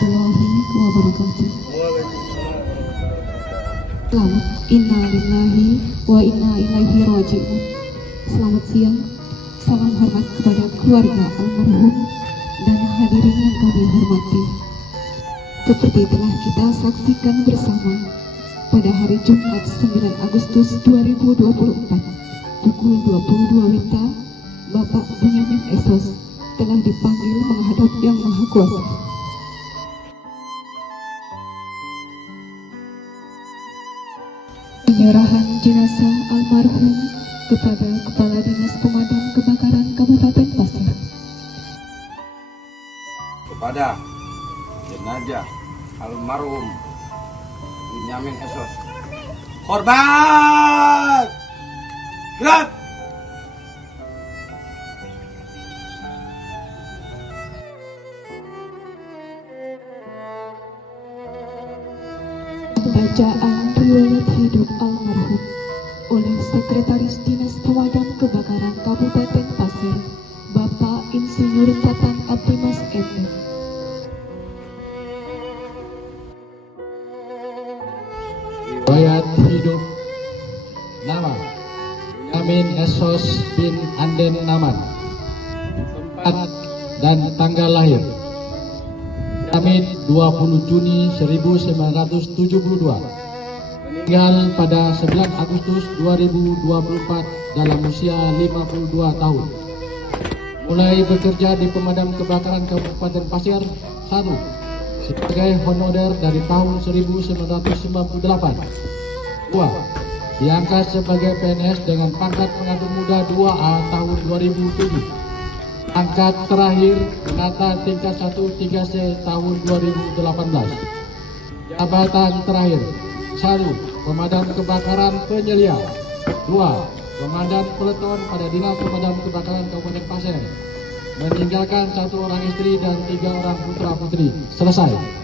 warahmatullahi wabarakatuh. Selamat inna lillahi wa inna ilaihi raji'un. Selamat siang, salam hormat kepada keluarga almarhum dan hadirin yang kami hormati. Seperti telah kita saksikan bersama, pada hari Jumat 9 Agustus 2024 pukul 22 WITA, Bapak Bonyamin Esos telah dipanggil menghadap Yang Maha Kuasa. Penyerahan jenazah almarhum kepada Kepala Dinas Pemadam Kebakaran Kabupaten Pasir. Kepada jenazah almarhum Bonyamin Esos. Korban! Gerak! Bacaan riwayat hidup almarhum oleh Sekretaris Dinas Pemadam Kebakaran Kabupaten Pasir, Bapak Insinyur Tatang Abdimas MM. Riwayat hidup. Nama Bonyamin Esos bin Anden Naman. Tempat dan tanggal lahir Bonyamin 20 Juni 1972. Meninggal pada 9 Agustus 2024 dalam usia 52 tahun. Mulai bekerja di Pemadam Kebakaran Kabupaten Pasir 1 sebagai honorer dari tahun 1998. 2. Diangkat sebagai PNS dengan pangkat pengantin muda 2A tahun 2007. Angkat terakhir penata tingkat 1 3C tahun 2018. Jabatan terakhir 1. Pemadam Kebakaran Penyelia. 2. Komandan Peleton pada Dinas Pemadam Kebakaran Kabupaten Pasir. Meninggalkan 1 orang istri dan 3 orang putra putri. Selesai.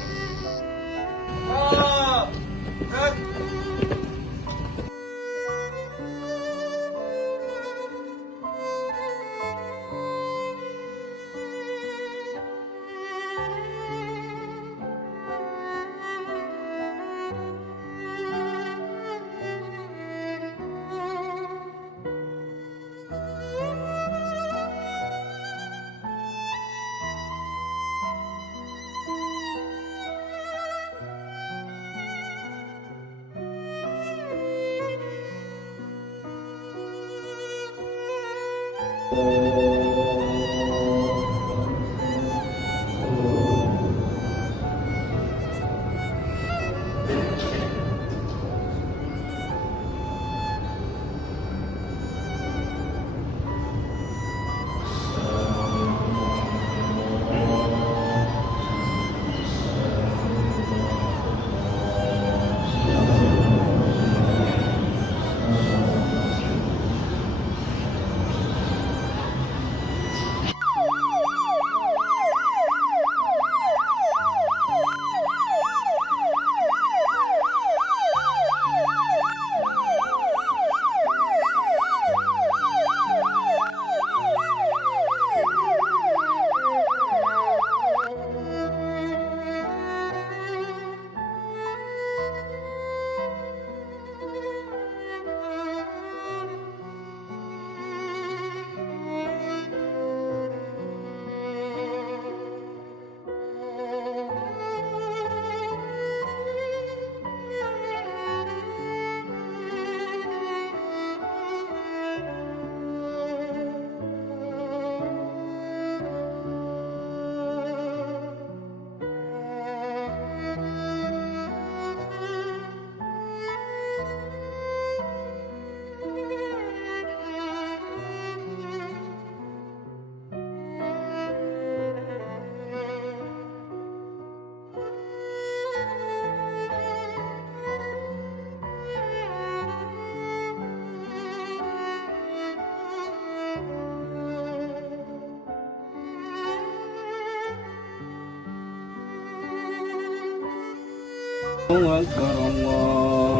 Allahu Akbar, Allahu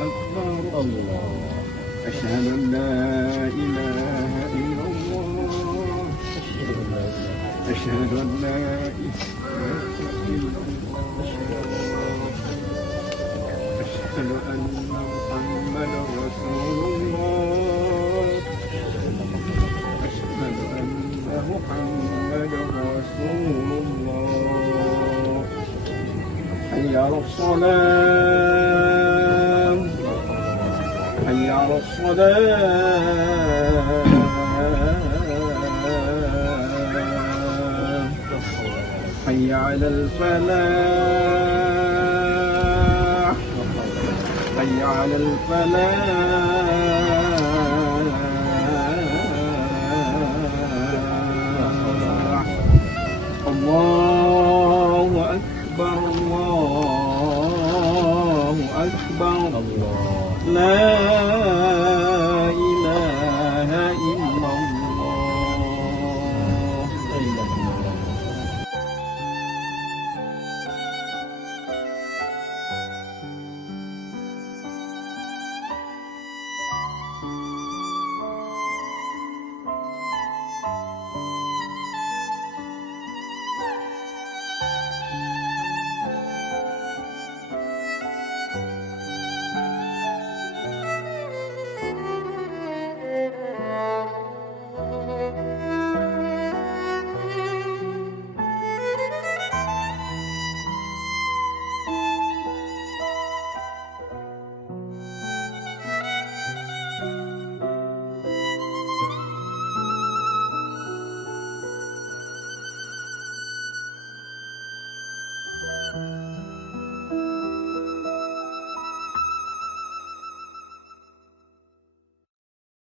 Akbar, Allah. Asyhadu an la ilaha illallah. أشهد أن لا إله إلا الله أشهد أن محمدا رسول الله أشهد أن محمدا رسول الله حي على الصلاة حي على الصلاة حي على الفلاح حي على الفلاح الله أكبر الله أكبر لا